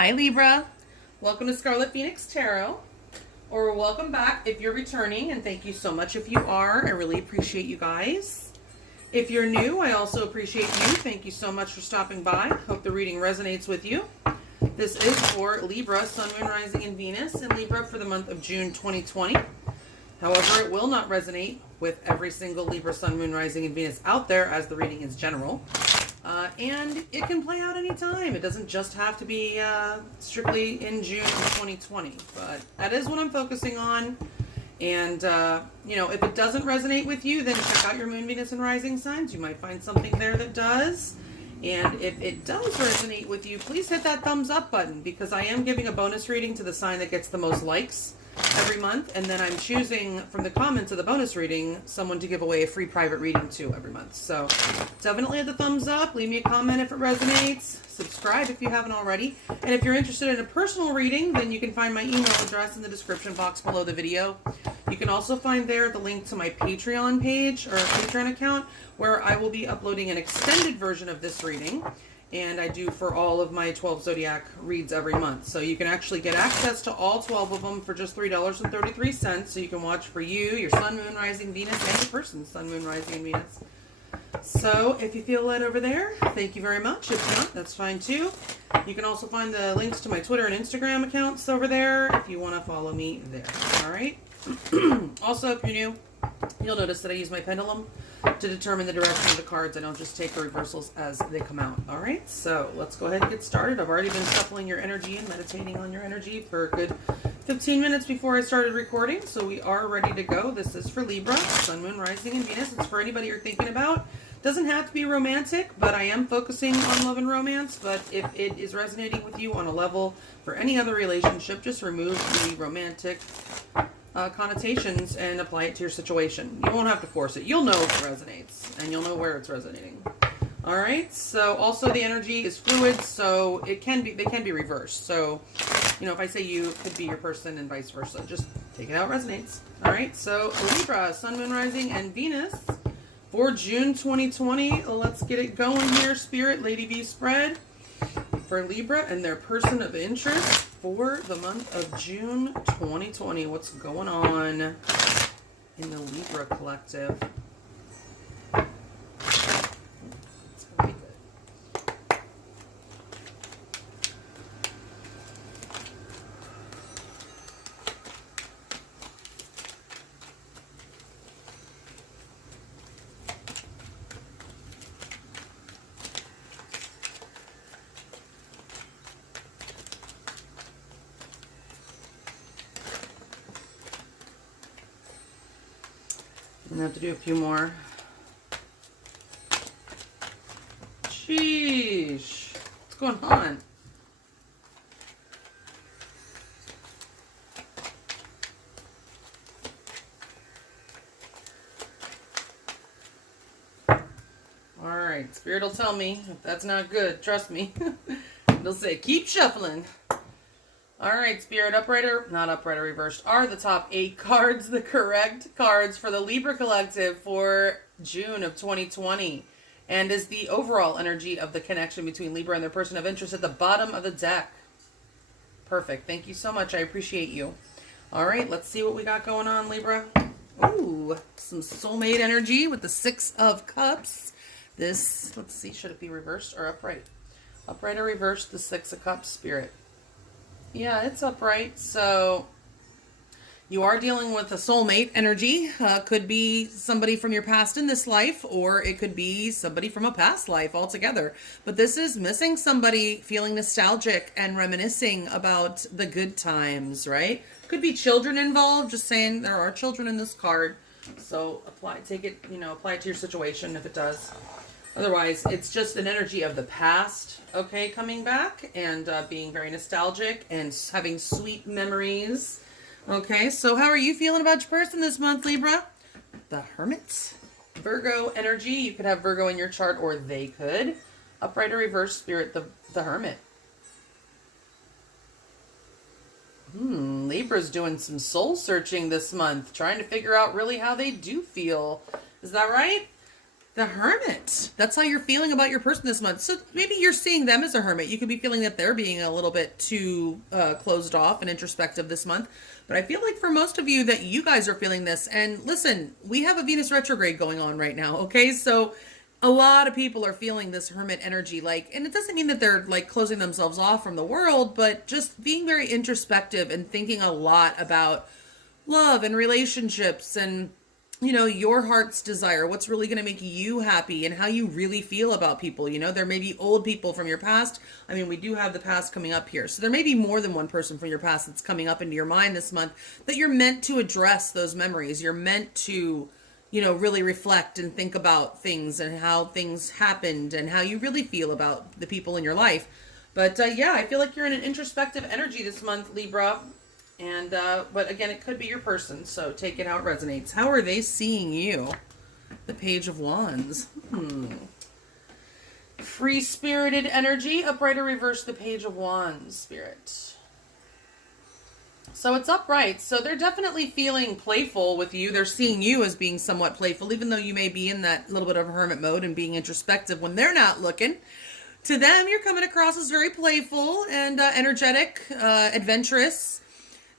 Hi Libra, welcome to Scarlet Phoenix Tarot, or welcome back if you're returning, and thank you so much if you are. I really appreciate you guys. If you're new, I also appreciate you. Thank you so much for stopping by. Hope the reading resonates with you. This is for Libra, Sun, Moon, Rising, and Venus in Libra for the month of June 2020. However, it will not resonate with every single Libra, Sun, Moon, Rising, and Venus out there, as the reading is general. And it can play out anytime. It doesn't just have to be strictly in June of 2020. But that is what I'm focusing on. And, if it doesn't resonate with you, then check out your Moon, Venus, and Rising signs. You might find something there that does. And if it does resonate with you, please hit that thumbs up button, because I am giving a bonus reading to the sign that gets the most likes every month, and then I'm choosing from the comments of the bonus reading someone to give away a free private reading to every month. So definitely hit the thumbs up, leave me a comment if it resonates, subscribe if you haven't already, and if you're interested in a personal reading, then you can find my email address in the description box below the video. You can also find there the link to my Patreon page, or Patreon account, where I will be uploading an extended version of this reading. And I do for all of my 12 Zodiac reads every month. So you can actually get access to all 12 of them for just $3.33. So you can watch for you, your Sun, Moon, Rising, Venus, and your person's Sun, Moon, Rising, and Venus. So if you feel led over there, thank you very much. If not, that's fine too. You can also find the links to my Twitter and Instagram accounts over there if you want to follow me there. All right. Also, if you're new, you'll notice that I use my pendulum to determine the direction of the cards. I don't just take the reversals as they come out. All right, so let's go ahead and get started. I've already been shuffling your energy and meditating on your energy for a good 15 minutes before I started recording, so we are ready to go. This is for Libra, Sun, Moon, Rising, and Venus. It's for anybody you're thinking about. Doesn't have to be romantic, but I am focusing on love and romance. But if it is resonating with you on a level for any other relationship, just remove the romantic connotations and apply it to your situation. You won't have to force it. You'll know if it resonates, and you'll know where it's resonating. All right. So also the energy is fluid, so they can be reversed. So, if I say you, it could be your person and vice versa. Just take it how it resonates. All right. So Libra, Sun, Moon, Rising, and Venus for June 2020. Let's get it going here. Spirit, Lady V spread for Libra and their person of interest for the month of June 2020. What's going on in the Libra collective? That's very good. I'm gonna have to do a few more. Sheesh. What's going on? Alright, Spirit will tell me if that's not good. Trust me. It'll say, keep shuffling. Alright, Spirit, upright or not upright or reversed are the top 8 cards, the correct cards for the Libra collective for June of 2020. And is the overall energy of the connection between Libra and their person of interest at the bottom of the deck. Perfect. Thank you so much. I appreciate you. Alright, let's see what we got going on, Libra. Ooh, some soulmate energy with the 6 of Cups. This, let's see, should it be reversed or upright? Upright or reversed, the 6 of Cups, Spirit. Yeah, it's upright. So you are dealing with a soulmate energy. Could be somebody from your past in this life, or it could be somebody from a past life altogether. But this is missing somebody, feeling nostalgic and reminiscing about the good times, right? Could be children involved. Just saying, there are children in this card. So apply it to your situation if it does. Otherwise, it's just an energy of the past, okay, coming back and being very nostalgic and having sweet memories. Okay, so how are you feeling about your person this month, Libra? The Hermit. Virgo energy. You could have Virgo in your chart, or they could. Upright or reverse, Spirit, the Hermit. Libra's doing some soul searching this month, trying to figure out really how they do feel. Is that right? The Hermit. That's how you're feeling about your person this month. So maybe you're seeing them as a hermit. You could be feeling that they're being a little bit too closed off and introspective this month. But I feel like for most of you that you guys are feeling this. And listen, we have a Venus retrograde going on right now. Okay, so a lot of people are feeling this hermit energy. Like, and it doesn't mean that they're like closing themselves off from the world, but just being very introspective and thinking a lot about love and relationships and, you know, your heart's desire, what's really going to make you happy and how you really feel about people. You know, there may be old people from your past. I mean, we do have the past coming up here. So there may be more than one person from your past that's coming up into your mind this month that you're meant to address those memories. You're meant to, you know, really reflect and think about things and how things happened and how you really feel about the people in your life. But yeah, I feel like you're in an introspective energy this month, Libra. And, but again, it could be your person, so take it how it resonates. How are they seeing you? The Page of Wands. Free-spirited energy, upright or reverse, the Page of Wands, Spirit. So it's upright, so they're definitely feeling playful with you. They're seeing you as being somewhat playful, even though you may be in that little bit of hermit mode and being introspective when they're not looking. To them, you're coming across as very playful and energetic, adventurous.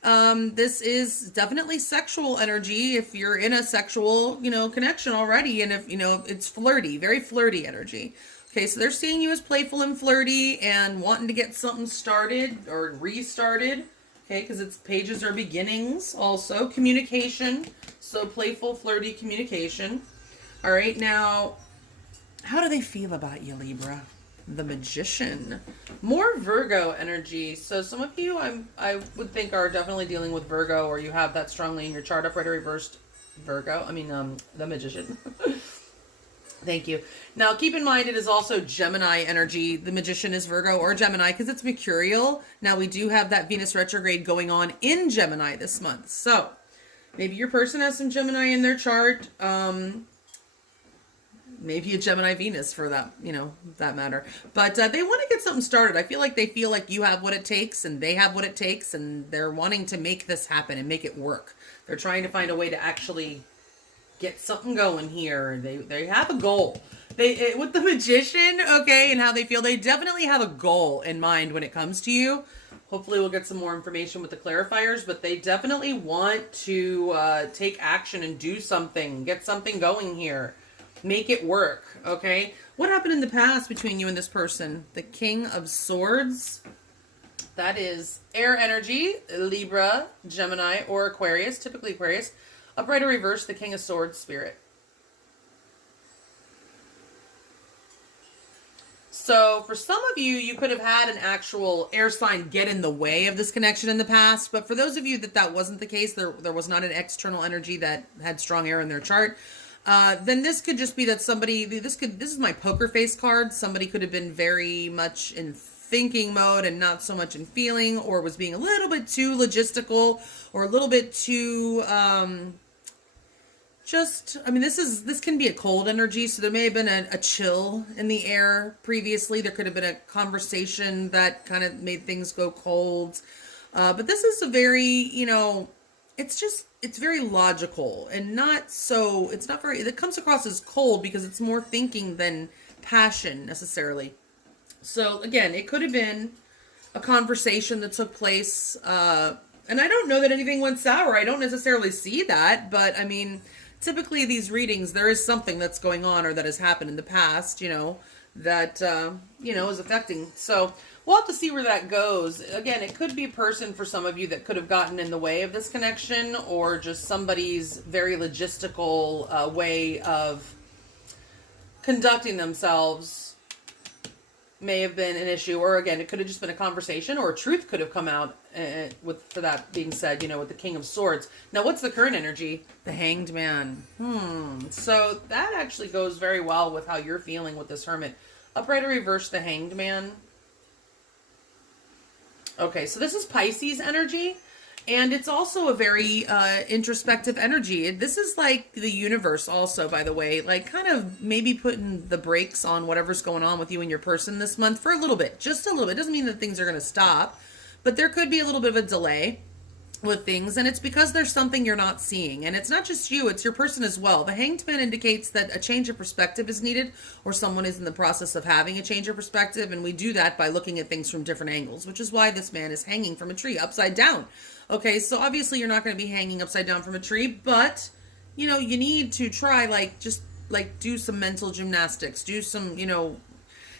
This is definitely sexual energy if you're in a sexual, you know, connection already. And if, you know, it's flirty, very flirty energy. Okay, so they're seeing you as playful and flirty and wanting to get something started or restarted. Okay, because its pages are beginnings also. Communication. So playful, flirty communication. All right, now, how do they feel about you, Libra? The Magician. More Virgo energy. So some of you I would think are definitely dealing with Virgo, or you have that strongly in your chart, upright or reversed Virgo. I mean, the Magician. Thank you. Now, keep in mind, it is also Gemini energy. The Magician is Virgo or Gemini because it's mercurial. Now, we do have that Venus retrograde going on in Gemini this month. So maybe your person has some Gemini in their chart. Maybe a Gemini Venus for that, you know, that matter. But they want to get something started. I feel like you have what it takes and they have what it takes, and they're wanting to make this happen and make it work. They're trying to find a way to actually get something going here. They have a goal. With the Magician, okay, and how they feel, they definitely have a goal in mind when it comes to you. Hopefully we'll get some more information with the clarifiers, but they definitely want to take action and do something, get something going here. Make it work, okay? What happened in the past between you and this person? The King of Swords. That is air energy, Libra, Gemini, or Aquarius, typically Aquarius. Upright or reverse, the King of Swords, Spirit. So for some of you, you could have had an actual air sign get in the way of this connection in the past. But for those of you that wasn't the case, there was not an external energy that had strong air in their chart. Then this could just be that somebody, this is my poker face card. Somebody could have been very much in thinking mode and not so much in feeling, or was being a little bit too logistical or a little bit too, this can be a cold energy. So there may have been a chill in the air previously. There could have been a conversation that kind of made things go cold. But this is a very, you know, it's very logical and it comes across as cold because it's more thinking than passion necessarily. So again, it could have been a conversation that took place, and I don't know that anything went sour. I don't necessarily see that, but I mean, typically these readings, there is something that's going on or that has happened in the past, you know, that, is affecting. So we'll have to see where that goes. Again, it could be a person for some of you that could have gotten in the way of this connection, or just somebody's very logistical way of conducting themselves may have been an issue. Or again, it could have just been a conversation, or a truth could have come out for that being said, you know, with the King of Swords. Now, what's the current energy? The Hanged Man. So that actually goes very well with how you're feeling with this Hermit. Upright or reverse, the Hanged Man. Okay, so this is Pisces energy, and it's also a very introspective energy. This is like the universe also, by the way, like kind of maybe putting the brakes on whatever's going on with you and your person this month for a little bit, just a little bit. It doesn't mean that things are going to stop, but there could be a little bit of a delay. with things, and it's because there's something you're not seeing, and it's not just you, it's your person as well. The Hanged Man indicates that a change of perspective is needed, or someone is in the process of having a change of perspective, and we do that by looking at things from different angles, which is why this man is hanging from a tree upside down. Okay, so obviously you're not going to be hanging upside down from a tree, but you know, you need to try, like, just like do some mental gymnastics, do some, you know,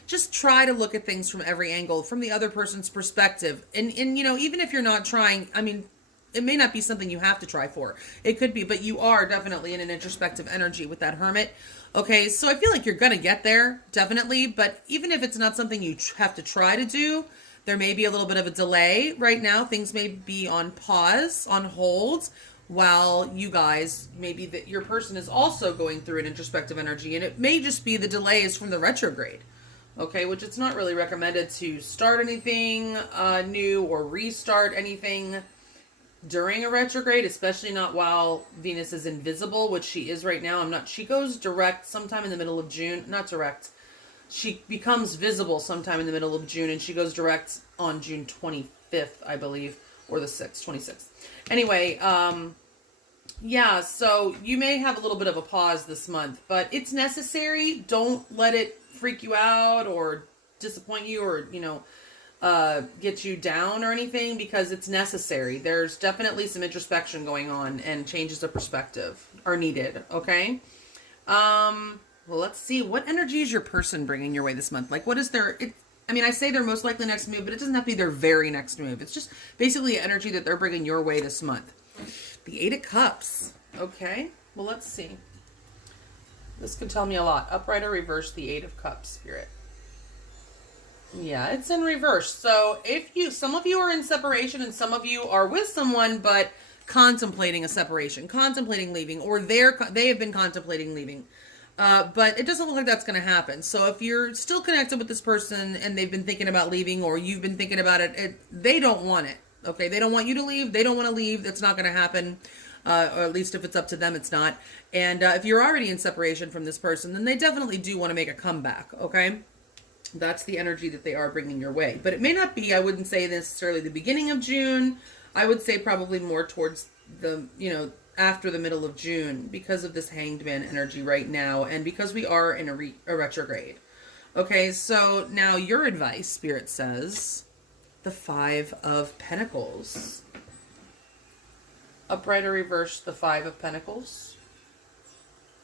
just try to look at things from every angle, from the other person's perspective. And you know, even if you're not trying, I mean, it may not be something you have to try for. It could be, but you are definitely in an introspective energy with that Hermit. Okay, so I feel like you're going to get there, definitely. But even if it's not something you have to try to do, there may be a little bit of a delay right now. Things may be on pause, on hold, while you guys, maybe that your person is also going through an introspective energy. And it may just be the delay is from the retrograde. Okay, which it's not really recommended to start anything new or restart anything during a retrograde, especially not while Venus is invisible, which she is right now. She goes direct sometime in the middle of June. Not direct. She becomes visible sometime in the middle of June, and she goes direct on June 25th, I believe, or the 6th, 26th. Anyway, yeah, so you may have a little bit of a pause this month, but it's necessary. Don't let it freak you out or disappoint you or, you know, get you down or anything, because it's necessary. There's definitely some introspection going on, and changes of perspective are needed. Okay. Well, let's see. What energy is your person bringing your way this month? Like, what is their, I mean, I say their most likely next move, but it doesn't have to be their very next move. It's just basically energy that they're bringing your way this month. The 8 of Cups. Okay. Well, let's see. This could tell me a lot. Upright or reverse, the 8 of Cups, Spirit. Yeah, it's in reverse. So some of you are in separation, and some of you are with someone, but contemplating a separation, contemplating leaving, or they have been contemplating leaving. But it doesn't look like that's going to happen. So if you're still connected with this person and they've been thinking about leaving, or you've been thinking about it, they don't want it. Okay. They don't want you to leave. They don't want to leave. That's not going to happen. Or at least if it's up to them, it's not. And if you're already in separation from this person, then they definitely do want to make a comeback. Okay. That's the energy that they are bringing your way. But it may not be, I wouldn't say necessarily the beginning of June. I would say probably more towards the, you know, after the middle of June, because of this Hanged Man energy right now, and because we are in a retrograde. Okay, so now your advice, Spirit says, the 5 of Pentacles. Upright or reverse, the 5 of Pentacles.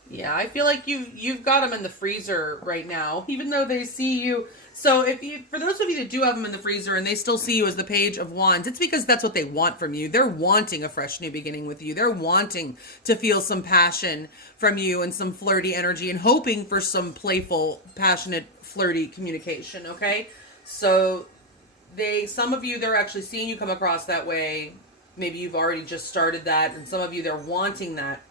Yeah, I feel like you've got them in the freezer right now, even though they see you. So for those of you that do have them in the freezer and they still see you as the Page of Wands, it's because that's what they want from you. They're wanting a fresh new beginning with you. They're wanting to feel some passion from you and some flirty energy, and hoping for some playful, passionate, flirty communication. Okay, so some of you, they're actually seeing you come across that way. Maybe you've already just started that, and some of you, they're wanting that.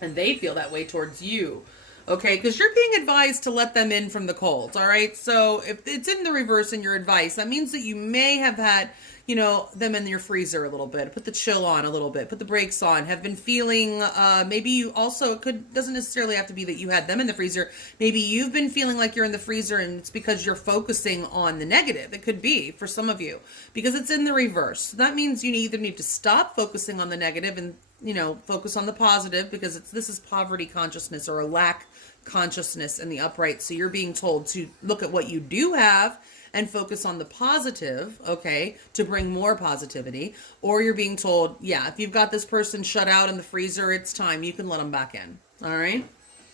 And they feel that way towards you. Okay, because you're being advised to let them in from the cold. All right, so if it's in the reverse in your advice, that means that you may have had, you know, them in your freezer a little bit, put the chill on a little bit, put the brakes on, have been feeling, maybe you also doesn't necessarily have to be that you had them in the freezer. Maybe you've been feeling like you're in the freezer, and it's because you're focusing on the negative. It could be for some of you, because it's in the reverse. So that means you either need to stop focusing on the negative and, you know, focus on the positive, because this is poverty consciousness or a lack consciousness in the upright. So you're being told to look at what you do have and focus on the positive, okay, to bring more positivity. Or you're being told, yeah, if you've got this person shut out in the freezer, it's time. You can let them back in. All right.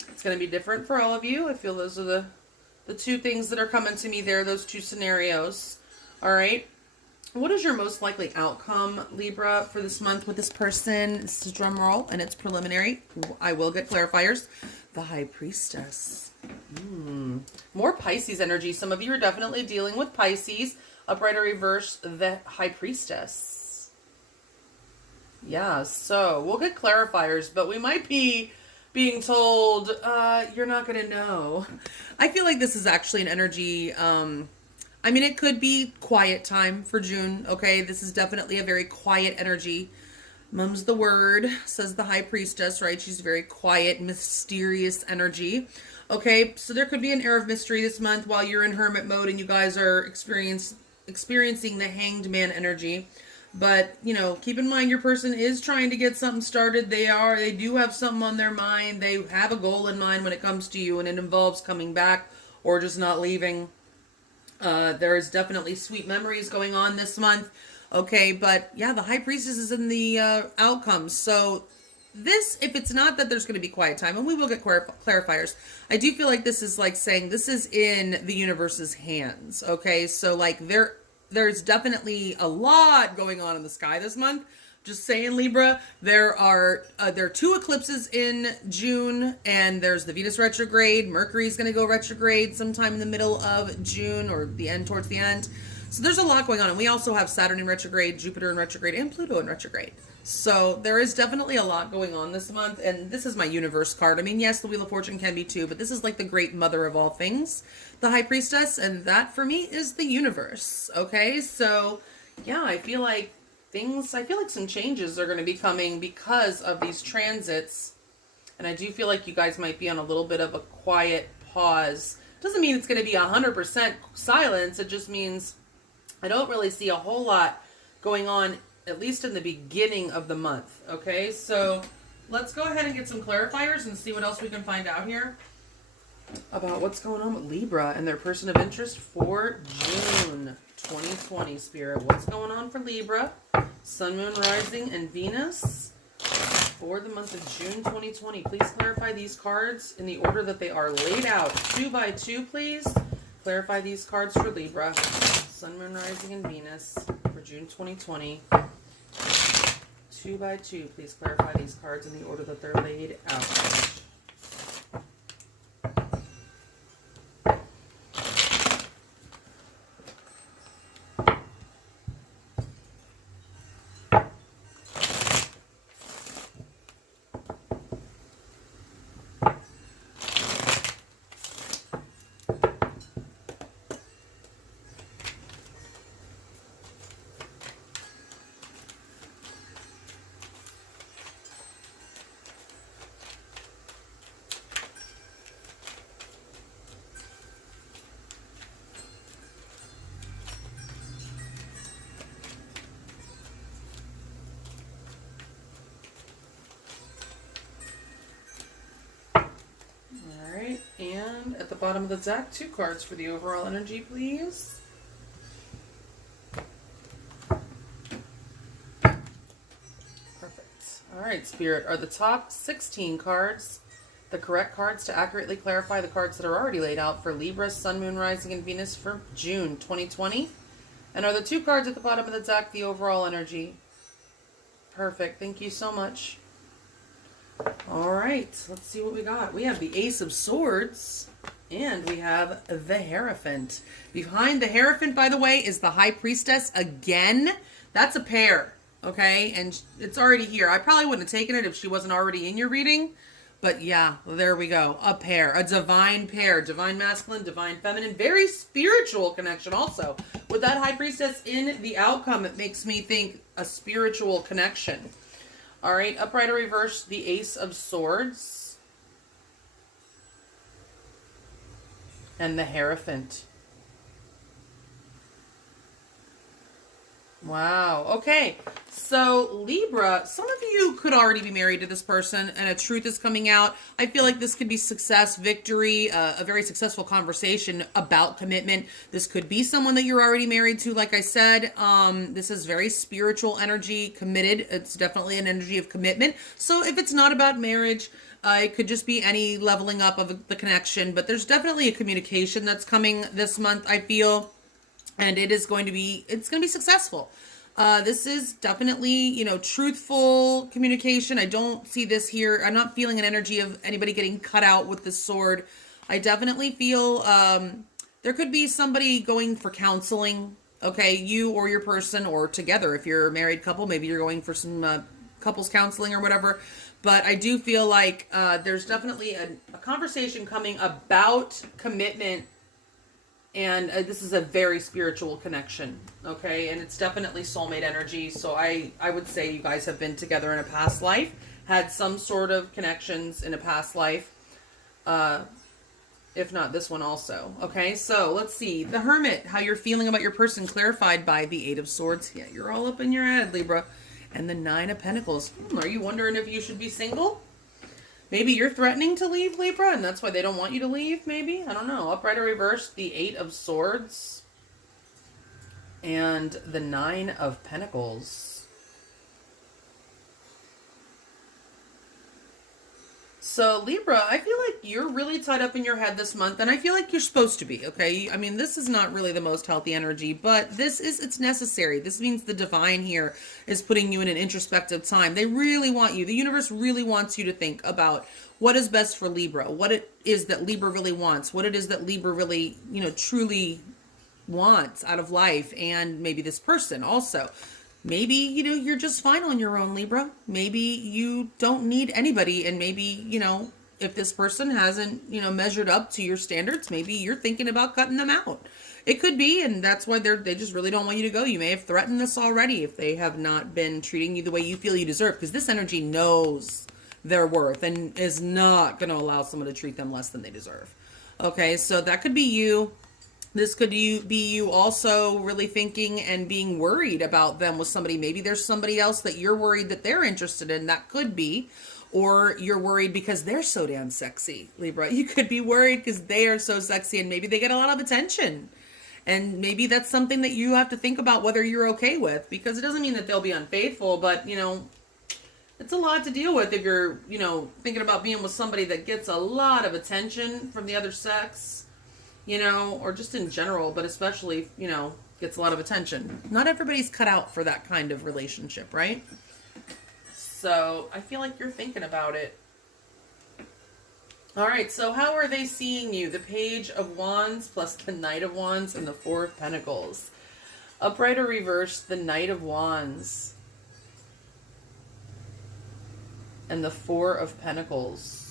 It's going to be different for all of you. I feel those are the two things that are coming to me there, those two scenarios. All right. What is your most likely outcome, Libra, for this month with this person? This is a drum roll, and it's preliminary. I will get clarifiers. The High Priestess. More Pisces energy. Some of you are definitely dealing with Pisces. Upright or reverse, the High Priestess. Yeah, so we'll get clarifiers, but we might be being told, you're not going to know. I feel like this is actually an energy... I mean, it could be quiet time for June, okay? This is definitely a very quiet energy. Mum's the word, says the High Priestess, right? She's very quiet, mysterious energy. Okay, so there could be an air of mystery this month while you're in hermit mode and you guys are experiencing the Hanged Man energy. But, you know, keep in mind your person is trying to get something started. They do have something on their mind. They have a goal in mind when it comes to you, and it involves coming back or just not leaving. There's definitely sweet memories going on this month. Okay, but yeah, the High Priestess is in the outcomes. So this, if it's not that there's going to be quiet time, and we will get clarifiers, I do feel like this is like saying this is in the universe's hands. Okay, so like there's definitely a lot going on in the sky this month. Just saying, Libra, there are 2 eclipses in June, and there's the Venus retrograde. Mercury's going to go retrograde sometime in the middle of June, or the end, towards the end. So there's a lot going on, and we also have Saturn in retrograde, Jupiter in retrograde, and Pluto in retrograde. So there is definitely a lot going on this month, and this is my universe card. I mean, yes, the Wheel of Fortune can be too, but this is like the great mother of all things, the High Priestess, and that for me is the universe. Okay, so yeah, I feel like some changes are going to be coming because of these transits, and I do feel like you guys might be on a little bit of a quiet pause. Doesn't mean it's going to be 100% silence. It just means I don't really see a whole lot going on, at least in the beginning of the month. Okay, so let's go ahead and get some clarifiers and see what else we can find out here about what's going on with Libra and their person of interest for June 2020. Spirit, what's going on for Libra, Sun, Moon, Rising, and Venus for the month of June 2020? Please clarify these cards in the order that they are laid out. 2 by 2, please. Clarify these cards for Libra, Sun, Moon, Rising, and Venus for June 2020. 2 by 2, please clarify these cards in the order that they're laid out. And at the bottom of the deck, 2 cards for the overall energy, please. Perfect. All right, Spirit, are the top 16 cards the correct cards to accurately clarify the cards that are already laid out for Libra, Sun, Moon, Rising, and Venus for June 2020? And are the 2 cards at the bottom of the deck the overall energy? Perfect. Thank you so much. All right, let's see what we got. We have the Ace of Swords, and we have the Hierophant. Behind the Hierophant, by the way, is the High Priestess again. That's a pair, okay? And it's already here. I probably wouldn't have taken it if she wasn't already in your reading. But yeah, there we go. A pair, a divine pair. Divine masculine, divine feminine. Very spiritual connection also. With that High Priestess in the outcome, it makes me think a spiritual connection. All right, upright or reverse, the Ace of Swords. And the Hierophant. Wow. Okay. So Libra, some of you could already be married to this person and a truth is coming out. I feel like this could be success, victory, a very successful conversation about commitment. This could be someone that you're already married to. Like I said, this is very spiritual energy, committed. It's definitely an energy of commitment. So if it's not about marriage, it could just be any leveling up of the connection, but there's definitely a communication that's coming this month, I feel. And it's going to be successful. This is definitely, truthful communication. I don't see this here. I'm not feeling an energy of anybody getting cut out with the sword. I definitely feel there could be somebody going for counseling. Okay, you or your person, or together. If you're a married couple, maybe you're going for some couples counseling or whatever. But I do feel like there's definitely a conversation coming about commitment. And this is a very spiritual connection, okay? And it's definitely soulmate energy. So I would say you guys have been together in a past life, had some sort of connections in a past life. if not this one also. Okay, so let's see. The Hermit, how you're feeling about your person, clarified by the Eight of Swords. Yeah, you're all up in your head, Libra. And the Nine of Pentacles. Are you wondering if you should be single? Maybe you're threatening to leave, Libra, and that's why they don't want you to leave, maybe? I don't know. Upright or reversed, the Eight of Swords. And the Nine of Pentacles. So, Libra, I feel like you're really tied up in your head this month, and I feel like you're supposed to be, okay? I mean, this is not really the most healthy energy, but it's necessary. This means the divine here is putting you in an introspective time. They really want you. The universe really wants you to think about what is best for Libra, what it is that Libra really wants, what it is that Libra really, truly wants out of life, and maybe this person also. Maybe, you're just fine on your own, Libra. Maybe you don't need anybody. And maybe, if this person hasn't, measured up to your standards, maybe you're thinking about cutting them out. It could be, and that's why they just really don't want you to go. You may have threatened this already if they have not been treating you the way you feel you deserve. Because this energy knows their worth and is not going to allow someone to treat them less than they deserve. Okay, so that could be you. This could be you also really thinking and being worried about them with somebody. Maybe there's somebody else that you're worried that they're interested in. That could be. Or you're worried because they're so damn sexy, Libra. You could be worried because they are so sexy and maybe they get a lot of attention. And maybe that's something that you have to think about whether you're okay with. Because it doesn't mean that they'll be unfaithful, but, it's a lot to deal with if you're, thinking about being with somebody that gets a lot of attention from the other sex. Or just in general, but especially, gets a lot of attention. Not everybody's cut out for that kind of relationship, right? So I feel like you're thinking about it. All right, so how are they seeing you? The Page of Wands plus the Knight of Wands and the Four of Pentacles. Upright or reversed, the Knight of Wands and the Four of Pentacles.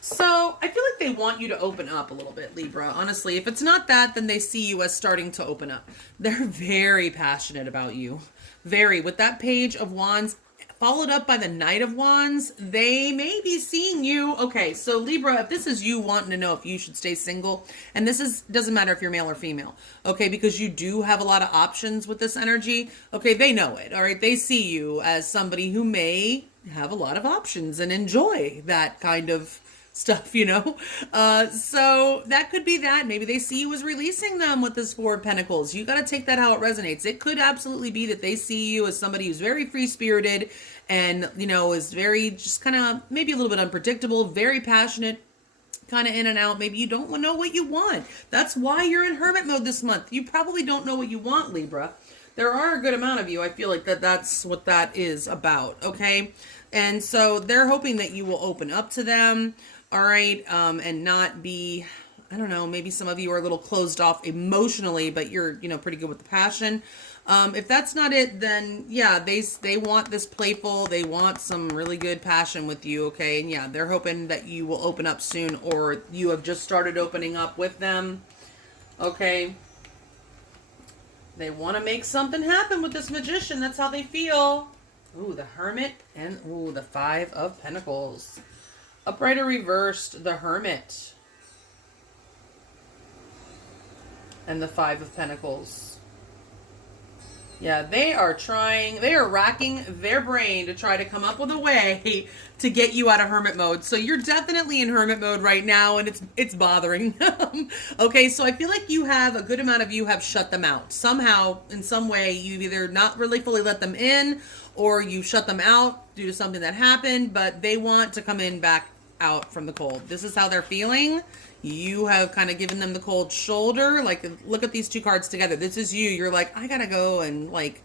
So I feel like they want you to open up a little bit, Libra. Honestly, if it's not that, then they see you as starting to open up. They're very passionate about you. Very. With that Page of Wands followed up by the Knight of Wands, they may be seeing you. Okay, so Libra, if this is you wanting to know if you should stay single, and doesn't matter if you're male or female, okay, because you do have a lot of options with this energy, okay, they know it, all right? They see you as somebody who may have a lot of options and enjoy that kind of stuff, so that could be that. Maybe they see you as releasing them with this Four of Pentacles. You got to take that how it resonates. It could absolutely be that they see you as somebody who's very free-spirited and, is very just kind of maybe a little bit unpredictable, very passionate, kind of in and out. Maybe you don't know what you want. That's why you're in hermit mode this month. You probably don't know what you want, Libra. There are a good amount of you. I feel like that's what that is about, okay? And so they're hoping that you will open up to them, all right, and not be, I don't know, maybe some of you are a little closed off emotionally, but you're, pretty good with the passion. If that's not it, then, yeah, they want this playful, they want some really good passion with you, okay? And, yeah, they're hoping that you will open up soon, or you have just started opening up with them, okay? They want to make something happen with this Magician. That's how they feel. Ooh, the Hermit and, ooh, the Five of Pentacles. Upright or reversed, the Hermit and the Five of Pentacles. Yeah, they are racking their brain to try to come up with a way to get you out of hermit mode. So you're definitely in hermit mode right now, and it's bothering them. Okay, so I feel like a good amount of you have shut them out. Somehow, in some way, you've either not really fully let them in, or you shut them out due to something that happened, but they want to come in back out from the cold. This is how they're feeling. You have kind of given them the cold shoulder. Like, look at these two cards together. This is you. You're like, I gotta go and, like,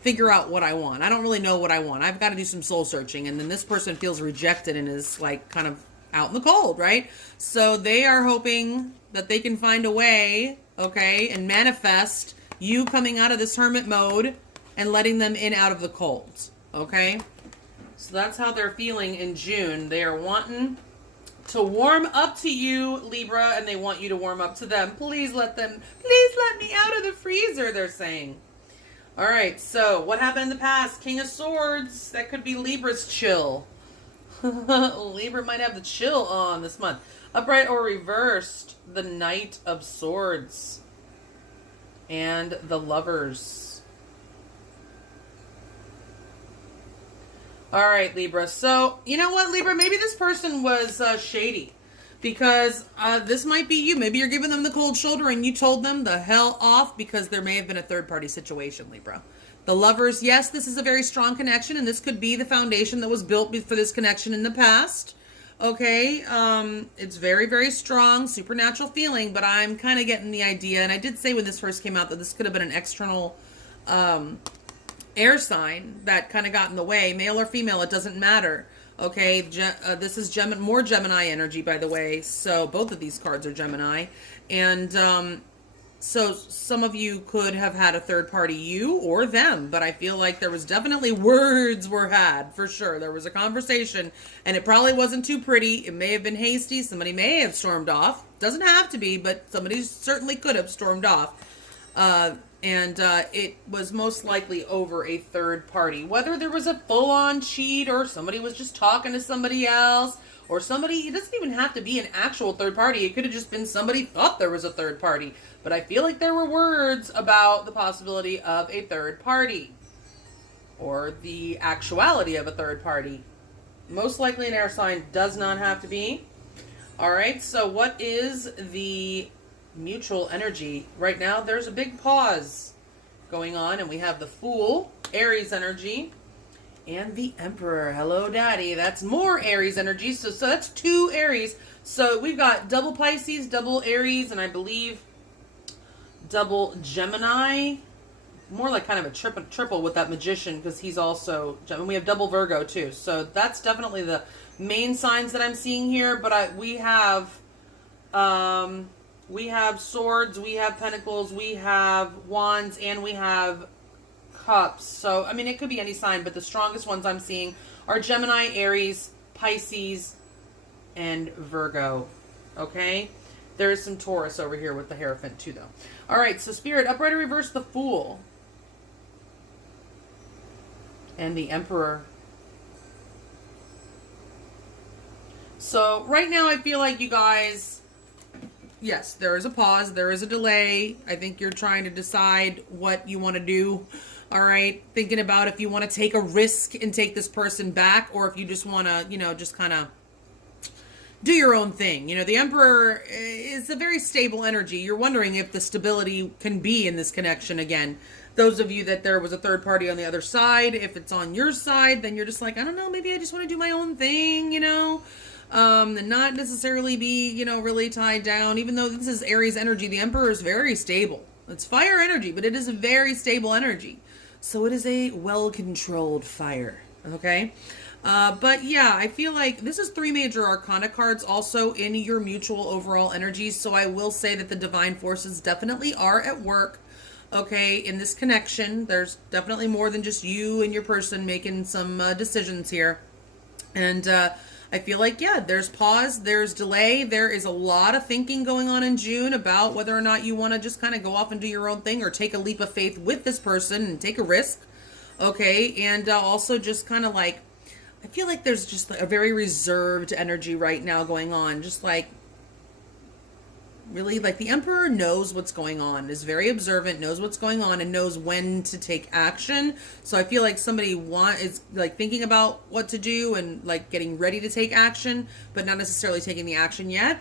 figure out what I want. I don't really know what I want. I've got to do some soul searching. And then this person feels rejected and is, like, kind of out in the cold, right? So they are hoping that they can find a way, okay, and manifest you coming out of this hermit mode and letting them in out of the cold, okay? So that's how they're feeling in June. They are wanting to warm up to you, Libra, and they want you to warm up to them. Please let me out of the freezer, they're saying. All right, so what happened in the past? King of Swords. That could be Libra's chill. Libra might have the chill on this month. Upright or reversed, the Knight of Swords. And the Lovers. All right, Libra. So, you know what, Libra? Maybe this person was shady. Because this might be you. Maybe you're giving them the cold shoulder and you told them the hell off because there may have been a third-party situation, Libra. The Lovers, yes, this is a very strong connection, and this could be the foundation that was built for this connection in the past. Okay, it's very, very strong, supernatural feeling, but I'm kind of getting the idea, and I did say when this first came out that this could have been an external air sign that kind of got in the way, male or female, it doesn't matter. Okay, this is more Gemini energy, by the way. So both of these cards are Gemini. And so some of you could have had a third party, you or them. But I feel like there was definitely words were had, for sure. There was a conversation, and it probably wasn't too pretty. It may have been hasty. Somebody may have stormed off. Doesn't have to be, but somebody certainly could have stormed off. And it was most likely over a third party. Whether there was a full-on cheat or somebody was just talking to somebody else or somebody, it doesn't even have to be an actual third party. It could have just been somebody thought there was a third party. But I feel like there were words about the possibility of a third party or the actuality of a third party. Most likely an air sign, does not have to be. All right, so what is the mutual energy right now? There's a big pause going on, and we have the Fool, Aries energy, and the Emperor. Hello, Daddy. That's more Aries energy. So that's 2 Aries. So we've got double Pisces, double Aries, and I believe double Gemini. More like kind of a triple with that Magician, because he's also Gemini. We have double Virgo too. So that's definitely the main signs that I'm seeing here. But we have swords, we have pentacles, we have wands, and we have cups. So, I mean, it could be any sign, but the strongest ones I'm seeing are Gemini, Aries, Pisces, and Virgo. Okay? There is some Taurus over here with the Hierophant too, though. All right, so Spirit, upright or reverse, the Fool. And the Emperor. So, right now I feel like you guys... Yes, there is a pause. There is a delay. I think you're trying to decide what you want to do. All right. Thinking about if you want to take a risk and take this person back, or if you just want to, just kind of do your own thing. The Emperor is a very stable energy. You're wondering if the stability can be in this connection again. Those of you that there was a third party on the other side, if it's on your side, then you're just like, I don't know, maybe I just want to do my own thing, and not necessarily be, really tied down. Even though this is Aries energy, the Emperor is very stable. It's fire energy, but it is a very stable energy. So it is a well-controlled fire, okay? But yeah, I feel like this is 3 major arcana cards also in your mutual overall energies. So I will say that the divine forces definitely are at work, okay, in this connection. There's definitely more than just you and your person making some decisions here. And, I feel like, yeah, there's pause, there's delay, there is a lot of thinking going on in June about whether or not you want to just kind of go off and do your own thing or take a leap of faith with this person and take a risk, okay? And also just kind of like, I feel like there's just a very reserved energy right now going on, just like, really, like the Emperor knows what's going on, is very observant, knows what's going on, and knows when to take action. So I feel like somebody is like thinking about what to do and like getting ready to take action, but not necessarily taking the action yet.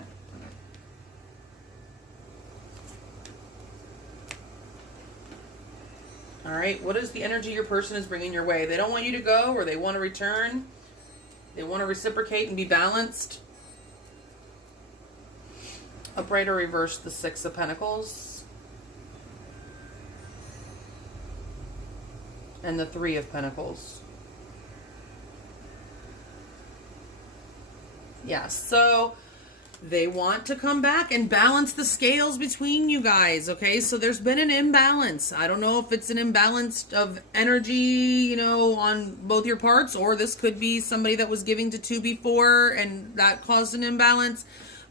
All right, what is the energy your person is bringing your way? They don't want you to go, or they want to return. They want to reciprocate and be balanced. Upright or reverse, the 6 of Pentacles. And the 3 of Pentacles. Yeah, so They want to come back and balance the scales between you guys, okay? So there's been an imbalance. I don't know if it's an imbalance of energy, you know, on both your parts, or this could be somebody that was giving to two before and that caused an imbalance.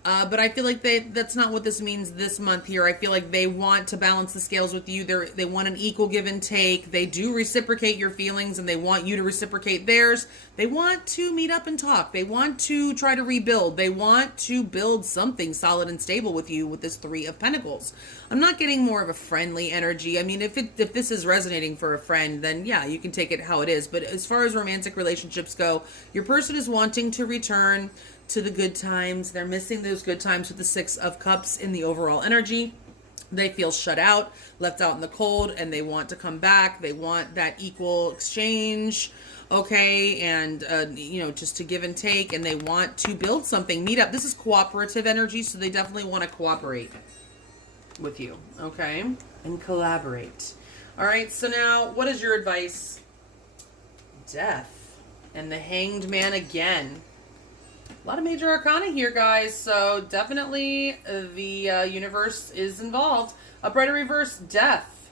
But I feel like that's not what this means this month here. I feel like they want to balance the scales with you. They want an equal give and take. They do reciprocate your feelings and they want you to reciprocate theirs. They want to meet up and talk. They want to try to rebuild. They want to build something solid and stable with you with this Three of Pentacles. I'm not getting more of a friendly energy. I mean, if this is resonating for a friend, then yeah, you can take it how it is. But as far as romantic relationships go, your person is wanting to return to the good times. They're missing those good times with the Six of Cups in the overall energy. They feel shut out, left out in the cold, and they want to come back. They want that equal exchange, okay, and you know, just to give and take, and they want to build something, meet up. This is cooperative energy, so they definitely want to cooperate with you, okay, and collaborate. All right, so now what is your advice? Death and the Hanged Man again. A lot of major arcana here, guys, so definitely the universe is involved. Upright or reverse, Death.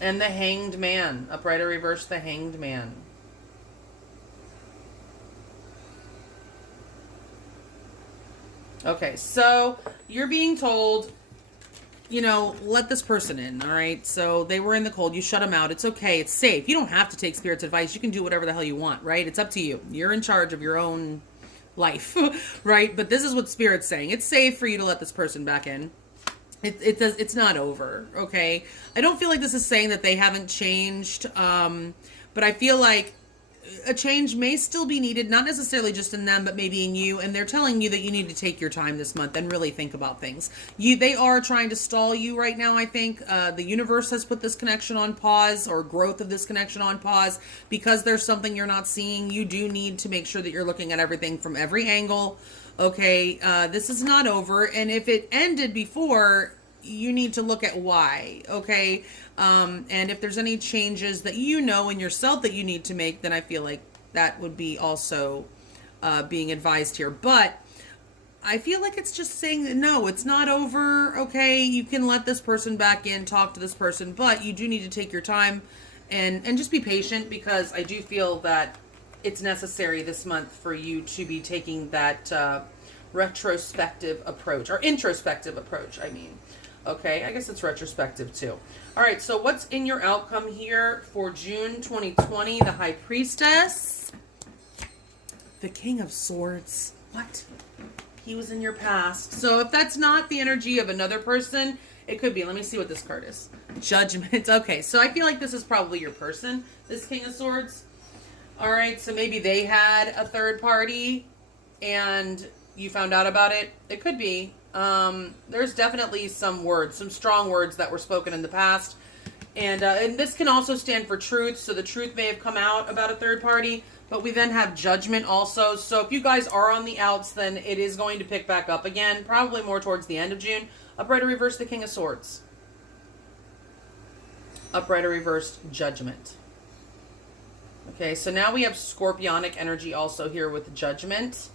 And the Hanged Man. Upright or reverse, the Hanged Man. Okay, so you're being told, you know, let this person in, all right? So they were in the cold. You shut them out. It's okay. It's safe. You don't have to take Spirit's advice. You can do whatever the hell you want, right? It's up to you. You're in charge of your own life, right? But this is what Spirit's saying. It's safe for you to let this person back in. It's not over, okay? I don't feel like this is saying that they haven't changed, but I feel like a change may still be needed, not necessarily just in them, but maybe in you. And they're telling you that you need to take your time this month and really think about things. They are trying to stall you right now, I think. The universe has put this connection on pause, or growth of this connection on pause, because there's something you're not seeing. You do need to make sure that you're looking at everything from every angle. Okay, this is not over. And if it ended before, you need to look at why, okay? And if there's any changes that you know in yourself that you need to make, then I feel like that would be also being advised here. But I feel like it's just saying that no, it's not over, okay? You can let this person back in, talk to this person, but you do need to take your time and just be patient, because I do feel that it's necessary this month for you to be taking that retrospective approach, or introspective approach, I mean. Okay, I guess it's retrospective too. All right, so what's in your outcome here for June 2020? The High Priestess. The King of Swords. What? He was in your past. So if that's not the energy of another person, it could be. Let me see what this card is. Judgment. Okay, so I feel like this is probably your person, this King of Swords. All right, so maybe they had a third party and you found out about it. It could be. There's definitely some strong words that were spoken in the past. And this can also stand for truth. So the truth may have come out about a third party, but we then have judgment also. So if you guys are on the outs, then it is going to pick back up again, probably more towards the end of June. Upright or reverse, the King of Swords. Upright or reversed, Judgment. Okay, so now we have Scorpionic energy also here with Judgment.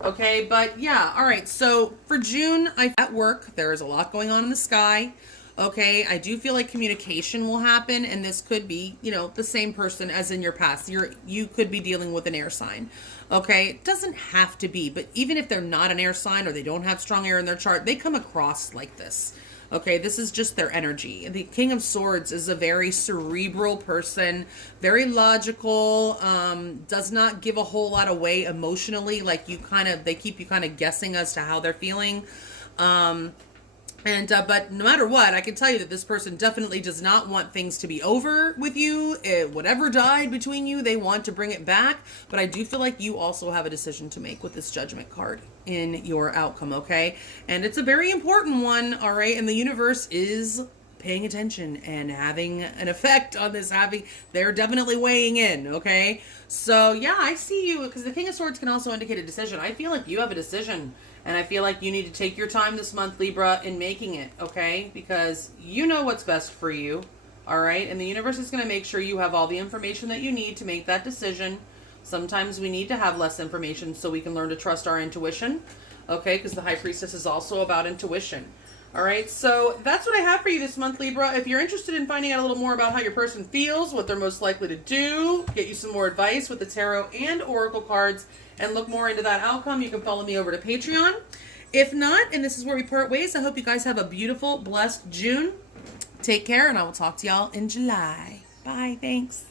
Okay, but yeah, all right. So for June, at work, there is a lot going on in the sky. Okay, I do feel like communication will happen, and this could be, you know, the same person as in your past. You could be dealing with an air sign. Okay, it doesn't have to be, but even if they're not an air sign or they don't have strong air in their chart, they come across like this. Okay, this is just their energy. The King of Swords is a very cerebral person, very logical, does not give a whole lot away emotionally. Like they keep you kind of guessing as to how they're feeling. But no matter what, I can tell you that this person definitely does not want things to be over with you. Whatever died between you, they want to bring it back. But I do feel like you also have a decision to make with this Judgment card in your outcome, okay? And it's a very important one, all right? And the universe is paying attention and having an effect on this. They're definitely weighing in, okay? So yeah, I see you, because the King of Swords can also indicate a decision. I feel like you have a decision. And I feel like you need to take your time this month, Libra, in making it, okay? Because you know what's best for you, all right? And the universe is going to make sure you have all the information that you need to make that decision, Sometimes we need to have less information so we can learn to trust our intuition. Okay, because the High Priestess is also about intuition. All right, so that's what I have for you this month, Libra. If you're interested in finding out a little more about how your person feels, what they're most likely to do, get you some more advice with the tarot and oracle cards, and look more into that outcome, you can follow me over to Patreon. If not, and this is where we part ways, I hope you guys have a beautiful, blessed June. Take care, and I will talk to y'all in July. Bye. Thanks.